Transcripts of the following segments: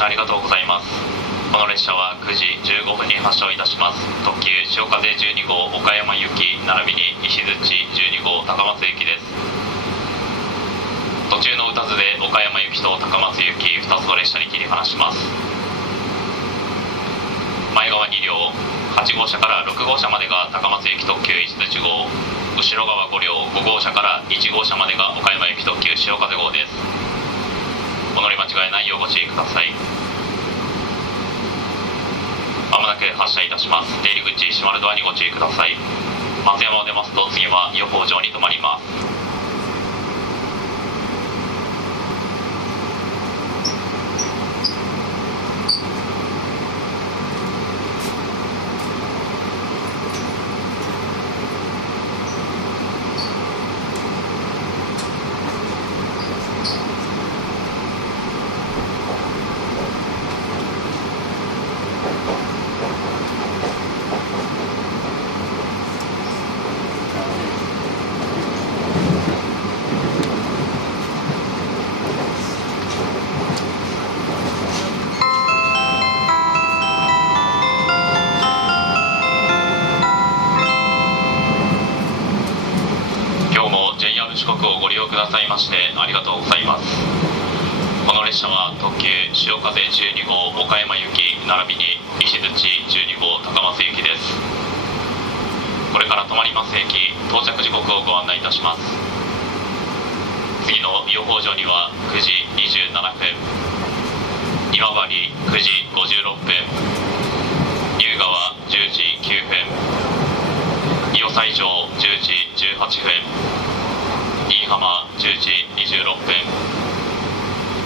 車ありがとうございます。この列車は9時15分に発車をいたします。特急潮風12号岡山行き並びに石鎚12号高松行きです。途中の宇多津で岡山行きと高松行き2つの列車に切り離します。前側2両8号車から6号車までが高松行き特急石鎚号、後ろ側5両5号車から1号車までが岡山行き特急潮風号です。お乗り間違いないようご注意ください。まもなく発車いたします。出入り口閉まるドアにご注意ください。松山を出ますと次は予報場に停まります。四国をご利用くださいましてありがとうございます。この列車は特急潮風12号岡山行き並びに石鎚12号高松行きです。これから止まります駅到着時刻をご案内いたします。次の予報所には9時27分、今治9時56分、入川10時9分、伊予西条10時18分、新居浜10時26分、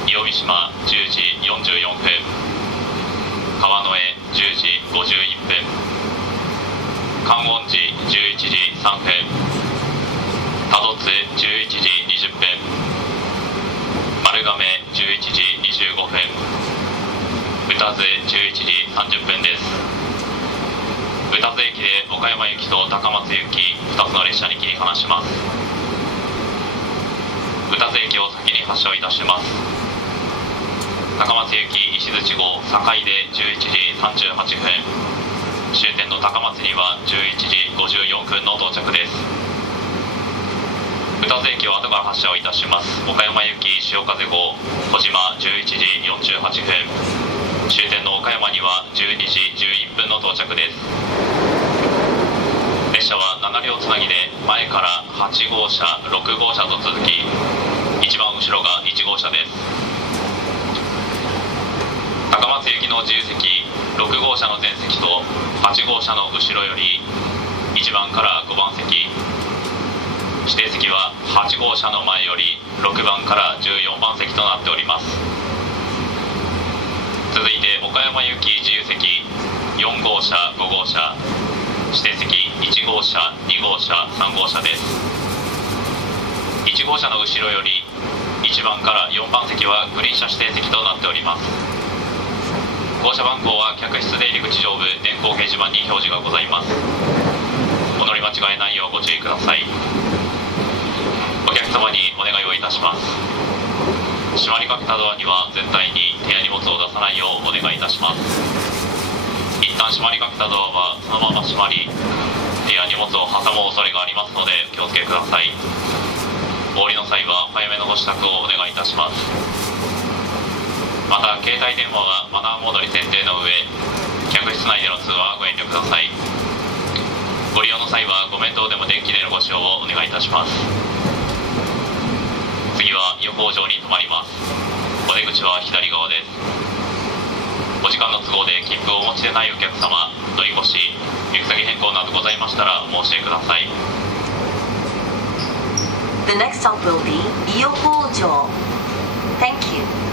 伊予三島10時44分、川之江10時51分、観音寺11時3分、多度津11時20分、丸亀11時25分、宇多津11時30分です。宇多津駅で岡山行きと高松行き2つの列車に切り離します。宇多津駅を先に発車いたします。高松行き石鎚号堺で11時38分、終点の高松には11時54分の到着です。宇多津駅を後から発車をいたします。岡山行き潮風号小島11時48分、終点の岡山には12時11分の到着です。列車は7両つなぎで前から8号車6号車と続き、一番後ろが1号車です。高松行きの自由席6号車の前席と8号車の後ろより1番から5番席、指定席は8号車の前より6番から14番席となっております。続いて岡山行き自由席4号車5号車、指定席1号車2号車3号車です。1号車の後ろより1番から4番席はグリーン車指定席となっております。号車番号は客室出入り口上部電光掲示板に表示がございます。お乗り間違いないようご注意ください。お客様にお願いをいたします。閉まりかけたドアには絶対に手や荷物を出さないようお願いいたします。一旦閉まりかけたドアはそのまま閉まり、手や荷物を挟む恐れがありますのでお気をつけください。お降りの際は早めのご支度をお願いいたします。また携帯電話はマナーモードに設定の上、客室内での通話はご遠慮ください。ご利用の際はご面倒でも電気でのご使用をお願いいたします。次は予報場に停まります。お出口は左側です。お時間の都合で切符をお持ちでないお客様、乗り越し、行き先変更などございましたらお申し出ください。The next stop will be 伊予北条。Thank you.